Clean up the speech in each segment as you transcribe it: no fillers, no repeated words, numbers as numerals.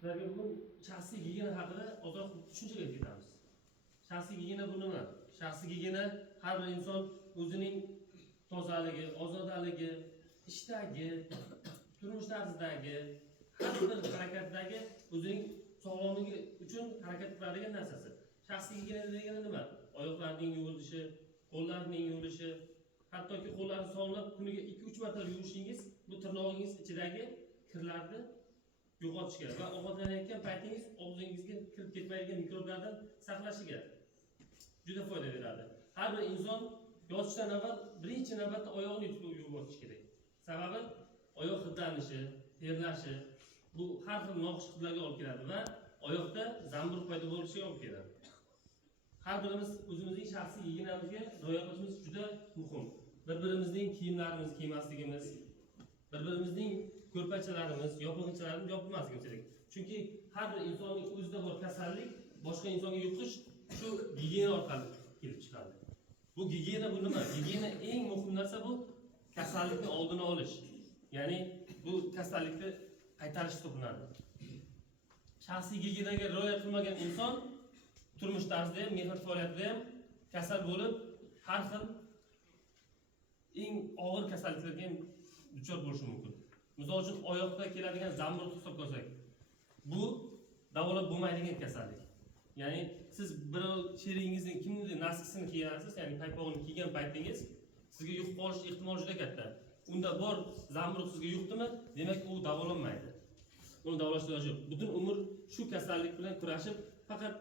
Sizlarga bugun shaxsiy gigiyena haqida ozroq tushunchaga ketamiz. Shaxsiy gigiyena bu nima? Shaxsiy gigiyena har bir inson o'zining tozaligi, ozodaligi, ishdagi, turmush tarzidagi, har bir harakatdagi o'zining sog'lomligi uchun harakat qiladigan narsasi. Shaxsiy gigiyena degani nima? Oyoqlarning yuvilishi, qo'llarning yuvilishi, hattoki qo'llarni sog'lab kuniga 2-3 marta yuvishingiz bu tirnog'ingiz ichidagi kirlarni yo'qotishga va ovqatlanayotgan paytingiz og'zingizga kirib ketmaydigan mikroblardan saqlashiga juda foyda beradi. Har bir inson yotishdan avval birinchi navbatda oyog'ini yuvib o'tish kerak. Sababi oyoq hidlanishi, terlashi bu har xil noxush hidlarga olib keladi va oyoqda zamburug' paydo bo'lishiga olib keladi. Har birimiz o'zimizning shaxsiy gigiyenamizga rioya qilishimiz juda muhim. Bir-birimizning kiyimlarimizni kiymasligimiz, bir-birimizning ko'rpachalarimiz, yopig'inchalarimiz yopilmasligi kerak. Chunki har bir insonning o'zida bor kasallik boshqa insonga yuqish shu gigiyena orqali kelib chiqadi. Bu gigiyena bu nima? Gigiyena eng muhim narsa bu kasallikni oldini olish. Ya'ni bu kasallikni qaytarish hisoblanadi. Shaxsiy gigiyenaga rioya qilmagan inson turmush tarzida ham, mehnat faoliyatida ham kasal bo'lib, har xil eng og'ir kasalliklarga ham duchor bo'lishi mumkin. Misol uchun oyoqda keladigan zamburug' hisobga olsak, bu davolab bo'lmaydigan kasallik. Ya'ni siz birov sheringizni kimnidir naskisini kiyasiz, ya'ni paypog'ini kiygan paytingiz sizga yuqib qolish ehtimoli juda katta. Unda bor zamburug' sizga yuqdimi, demak u davolanmaydi. Uni davolashga iloji yo'q. Butun umr shu kasallik bilan kurashib, faqat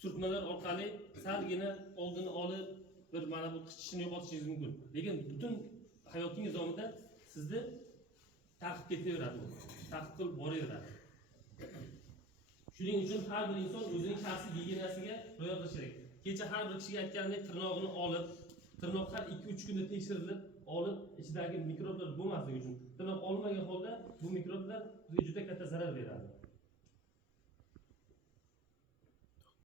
surtmalar orqali salgina oldini olib, bir mana bu qichishishni yo'qotishingiz mumkin. Lekin butun hayotingiz davomida sizni ta'qib ketaveradi, ta'qib qilib boraveradi. Shuning uchun har bir inson o'zining shaxsiy gigiyenasiga rioya qilishi kerak. Kecha har bir kishiga aytganimdek tirnog'ini olib, tirnoq har 2-3 kunda tekshirilib, olib ichidagi mikroblar bo'lmasligi uchun. Tirnoq olmagan holda bu mikroblar bizga juda katta zarar beradi.